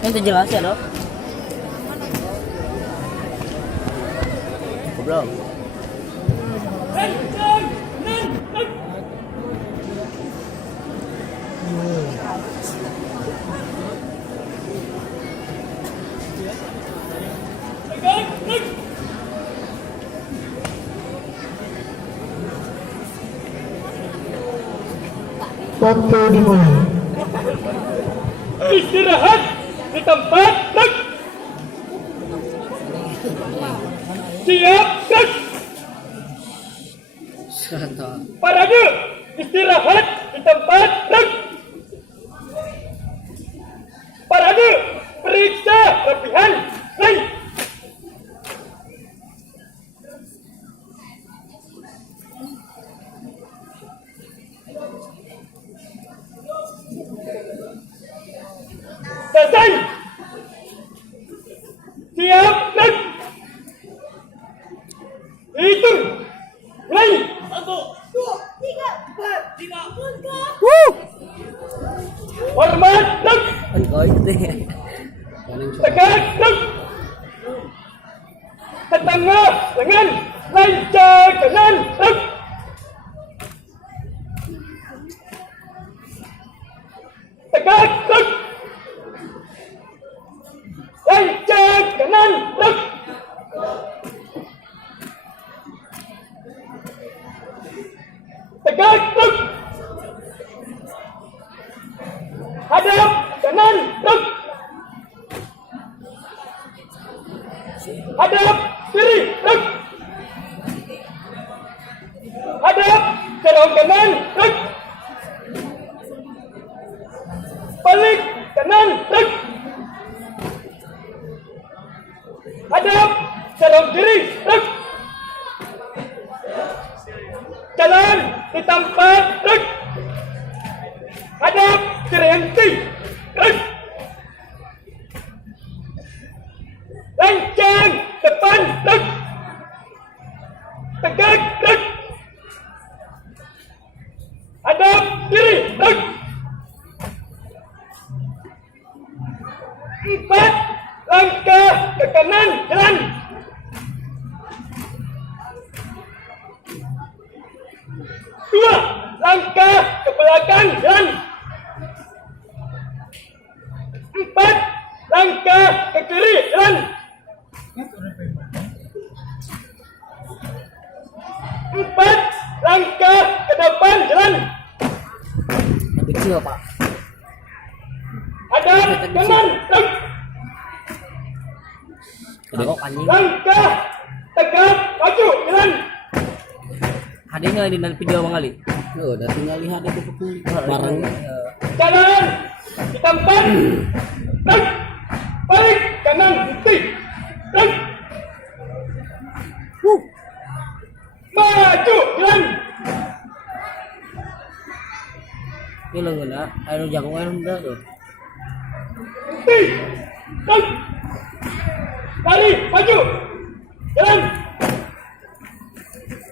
Itu jelas ya dok. Belum. Waktu dimulai. Istirahat di tempat. Siap. Parade istirahat di tempat. Parade periksa latihan. Selesai. Siap. Hitung. Mulai. 1, 2, 3, 4, 5, langkah. Hormat. Oh itu ya. Tegak. Setengah dengan lancar kanan. Tegak. Lancar kanan. Tegak. Hadap kanan. Hadap kiri. Hadap dorong kanan. Balik kanan. Hadap dorong kiri. Jalan di tempat. Hadap terhenti. Lancang depan. Tegak. Hadap kiri. 4 langkah ke kanan jalan. 2 langkah ke belakang jalan. 4 langkah ke kiri jalan. 4 langkah ke depan jalan. Kecil pak. Hadap kanan. Tengok anjing. Langkah tegak maju jalan. Hadirnya di dalam video Bang Ali. Oh, udah tinggal lihat itu barang. Jalan di tempat. Balik kanan henti. Maju jalan. Ini lo guna, air jagung air rendah tuh. Henti. Lari maju jalan.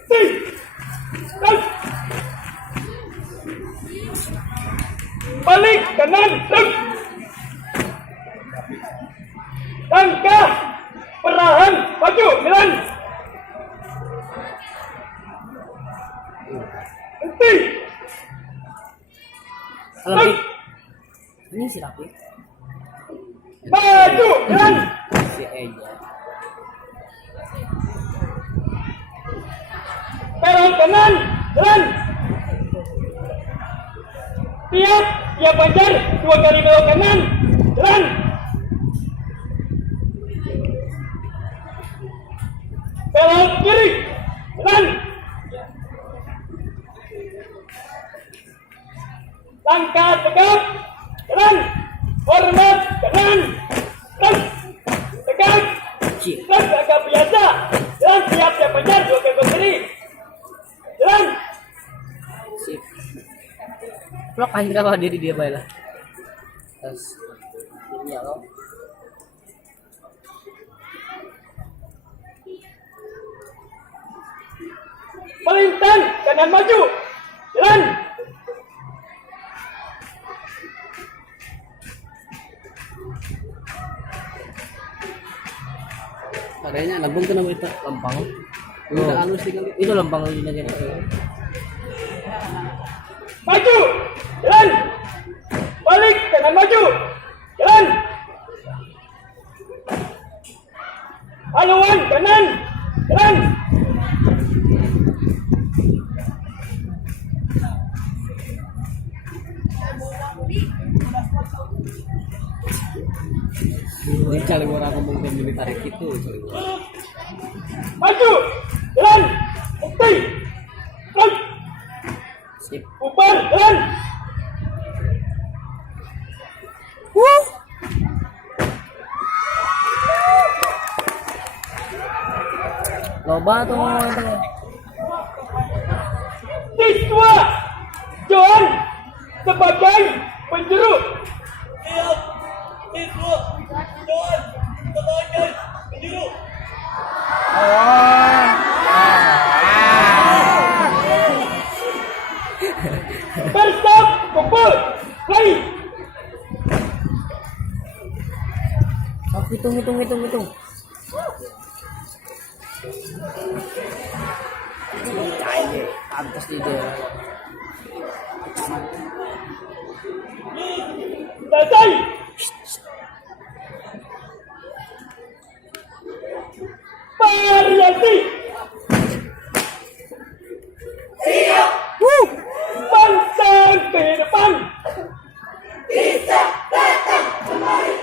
Henti. Balik kanan. Langkah perlahan maju jalan. Henti. Kalau ini si Rapi. Maju jalan. Si Eja. Belok kanan jalan. Siap Banjar 2 kali belok kanan jalan. Belok kiri jalan. Langkah tegak jalan. Hormat kanan jalan. Tegak jalan agak biasa jalan. Siap Banjar 2 kali belok kiri jalan. Sip. Vlog akhir apa diri dia baiklah. Terus ini ya lo. Melintang kanan maju jalan. Padanya lambung tuh namanya itu lempang. Udah halus tinggal itu lempang ini aja. Maju, jalan. Balik, kanan maju, jalan. Haluan, kanan, jalan. Ini cari orang ngomong dan militer itu. Maju, jalan. Bukti, balik, Sip. bubar, jalan. Loba tuh itu. Siswa, Johan sebagai penjuru. Siap. Siswa. Johan. Sebagai penjuru. Berstop, kumpul, play. Oh, hitung. Pantas di dia. Selesai. Variasi. Siap. Pantang ke depan. Bisa datang kemari.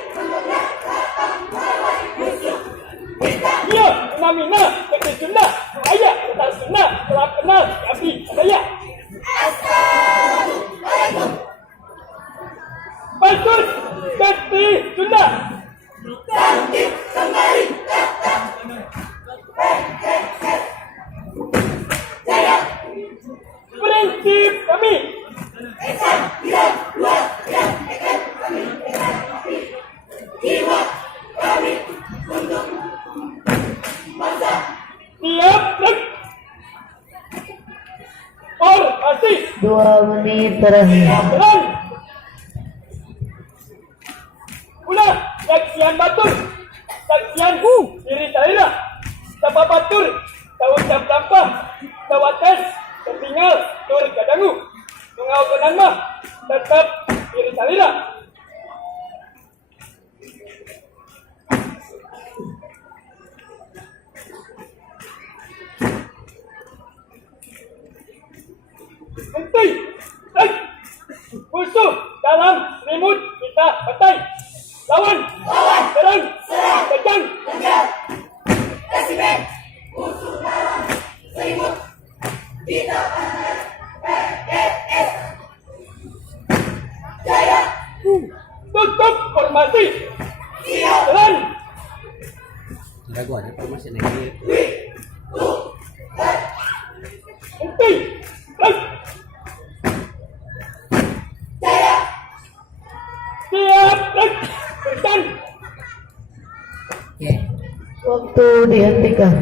Ya, namina, kata sunnah. Saya kata sunnah. Telah kenal, tapi saya. Assalamualaikum. Bagus, kata sunnah. Bangkit kembali. Jaya. Prinsip kami. Esan, bilang, dua, yang, ekan, kami, ekan, kami. Jiwa kami untuk bangsa. Siap, break. Formasi. 2 menit terakhir. Jalan. Ulah, saksian batur. Saksian diri saya. Sapa batur. Tahu jam sampah. Tawatas. Tertinggal. Tur kadangu. Tungau kenan mah. Tetap diri saya. Henti. Baik. Musuh dalam selimut kita batai. Lawan. Serang. Kejar. Resimen. Musuh dalam selimut kita PDS. Jaya. Tutup formasi. Siap. Jalan. Kira gua ada formasi lagi. Henti. Baik. Jaya. Siap. Baik. Berikan. Ya. Waktu dihentikan.